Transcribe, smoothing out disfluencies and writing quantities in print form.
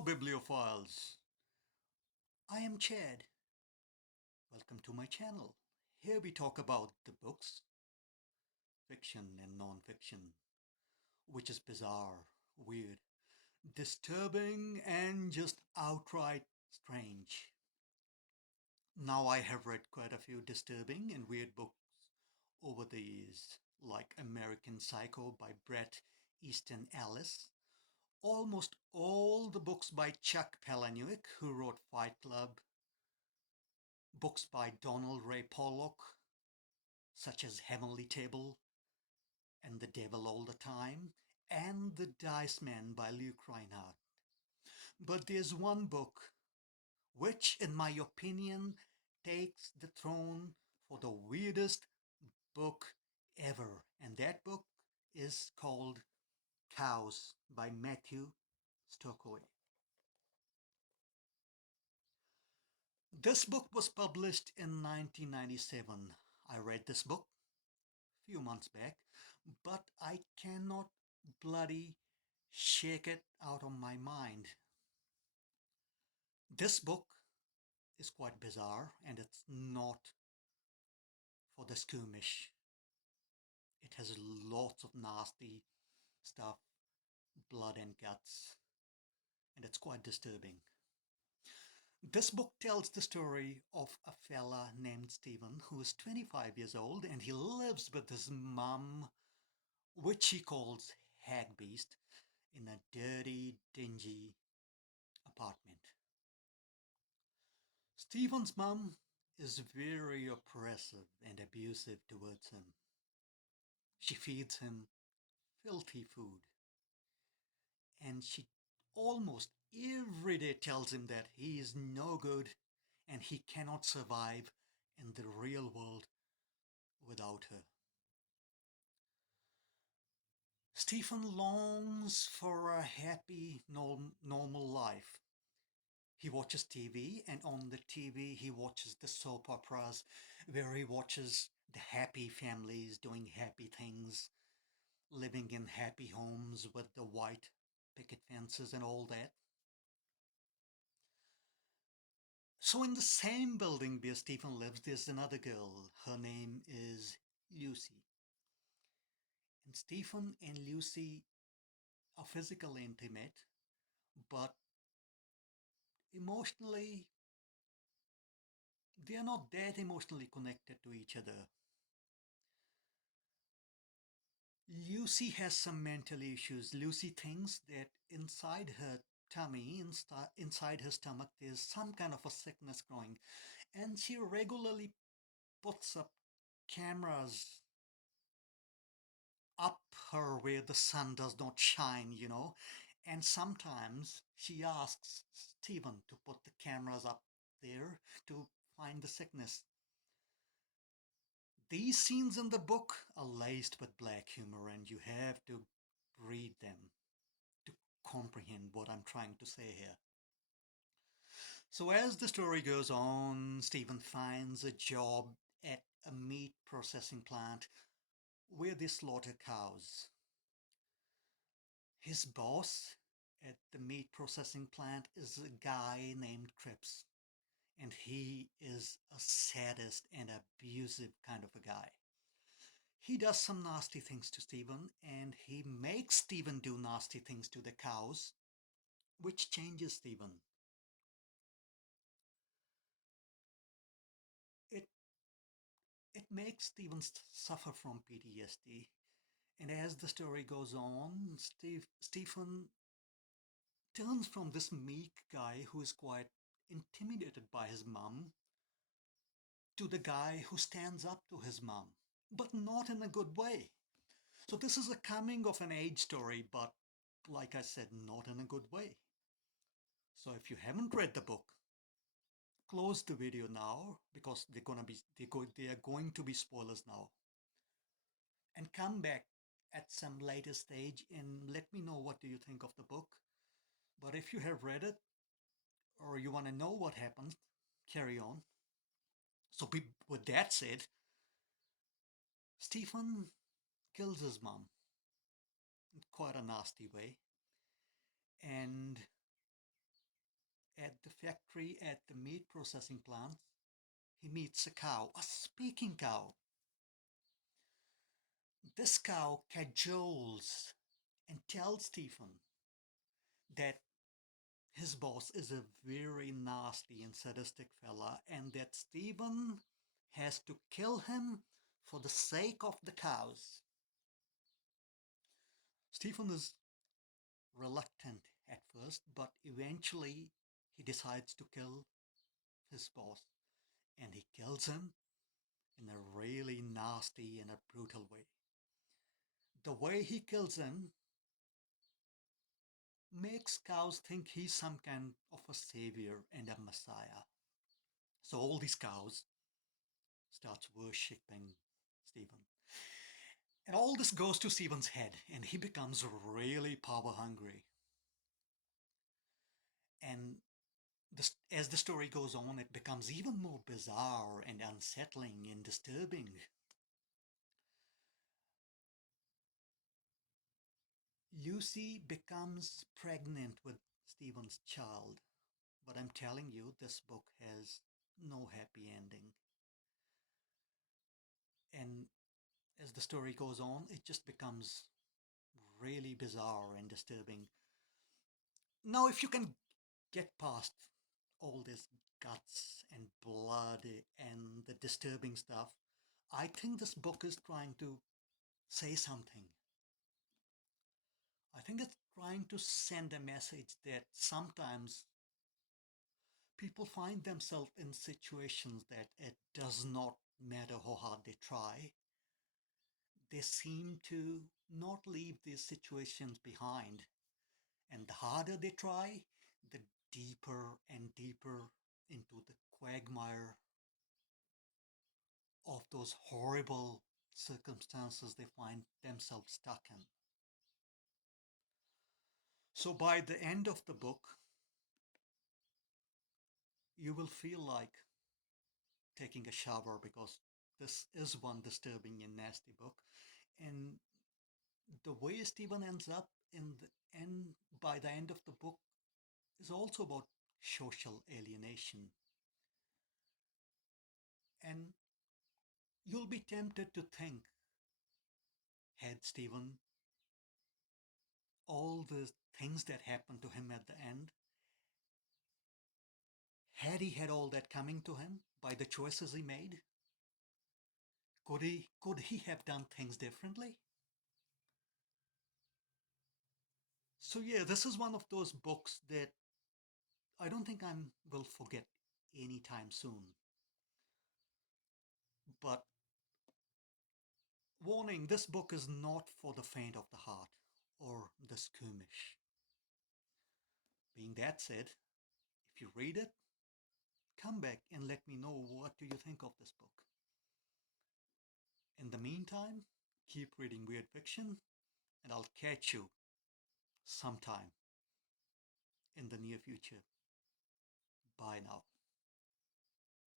Hello, bibliophiles. I am Chad. Welcome to my channel. Here we talk about the books, fiction and non-fiction, which is bizarre, weird, disturbing, and just outright strange. Now, I have read quite a few disturbing and weird books over the years, like American Psycho by Bret Easton Ellis, almost all the books by Chuck Palahniuk, who wrote Fight Club, books by Donald Ray Pollock, such as Heavenly Table and The Devil All the Time, and The Dice Man by Luke Reinhardt. But there's one book which, in my opinion, takes the throne for the weirdest book ever, and that book is called Cows by Mathew Stokoe. This book was published in 1997. I read this book few months back, but I cannot bloody shake it out of my mind. This book is quite bizarre and it's not for the squeamish. It has lots of nasty stuff, blood and guts, and it's quite disturbing. This book tells the story of a fella named Stephen who is 25 years old and he lives with his mum, which he calls Hag Beast, in a dirty, dingy apartment. Stephen's mum is very oppressive and abusive towards him. She feeds him filthy food, and she almost every day tells him that he is no good and he cannot survive in the real world without her. Stephen longs for a happy, normal life. He watches TV, and on the TV he watches the soap operas where he watches the happy families doing happy things, living in happy homes with the white picket fences and all that. So in the same building where Stephen lives, there's another girl. Her name is Lucy. And Stephen and Lucy are physically intimate, but emotionally, they are not that emotionally connected to each other. Lucy has some mental issues. Lucy thinks that inside her tummy, inside her stomach, there's some kind of a sickness growing. And she regularly puts up cameras up her where the sun does not shine. And sometimes she asks Stephen to put the cameras up there to find the sickness. These scenes in the book are laced with black humor, and you have to read them to comprehend what I'm trying to say here. So as the story goes on, Stephen finds a job at a meat processing plant where they slaughter cows. His boss at the meat processing plant is a guy named Cripps, and he is a sadist and abusive kind of a guy. He does some nasty things to Stephen, and he makes Stephen do nasty things to the cows, which changes Stephen. It it makes Stephen suffer from PTSD, and as the story goes on, Stephen turns from this meek guy who is quite intimidated by his mom to the guy who stands up to his mom, but not in a good way. So this is a coming of an age story, but like I said, not in a good way. So if you haven't read the book, close the video now because they are going to be spoilers now. And come back at some later stage and let me know what do you think of the book. But if you have read it or you want to know what happens, carry on. So with that said, Stephen kills his mom in quite a nasty way. And at the factory at the meat processing plant, he meets a cow, a speaking cow. This cow cajoles and tells Stephen that his boss is a very nasty and sadistic fella and that Stephen has to kill him for the sake of the cows. Stephen is reluctant at first, but eventually he decides to kill his boss and he kills him in a really nasty and a brutal way. The way he kills him makes cows think he's some kind of a savior and a messiah. So all these cows starts worshipping Stephen. And all this goes to Stephen's head and he becomes really power hungry. And as the story goes on, it becomes even more bizarre and unsettling and disturbing. Lucy becomes pregnant with Stephen's child, but I'm telling you, this book has no happy ending. And as the story goes on, it just becomes really bizarre and disturbing. Now, if you can get past all this guts and blood and the disturbing stuff, I think this book is trying to say something. I think it's trying to send a message that sometimes people find themselves in situations that it does not matter how hard they try. They seem to not leave these situations behind. And the harder they try, the deeper and deeper into the quagmire of those horrible circumstances they find themselves stuck in. So by the end of the book, you will feel like taking a shower because this is one disturbing and nasty book. And the way Stephen ends up in the end, by the end of the book, is also about social alienation. And you'll be tempted to think, had Stephen all the things that happened to him at the end, had he had all that coming to him by the choices he made, could he have done things differently? So yeah, this is one of those books that I don't think I will forget anytime soon. But warning, this book is not for the faint of the heart or the squeamish. Being that said, if you read it, come back and let me know what do you think of this book. In the meantime, keep reading weird fiction and I'll catch you sometime in the near future. Bye now.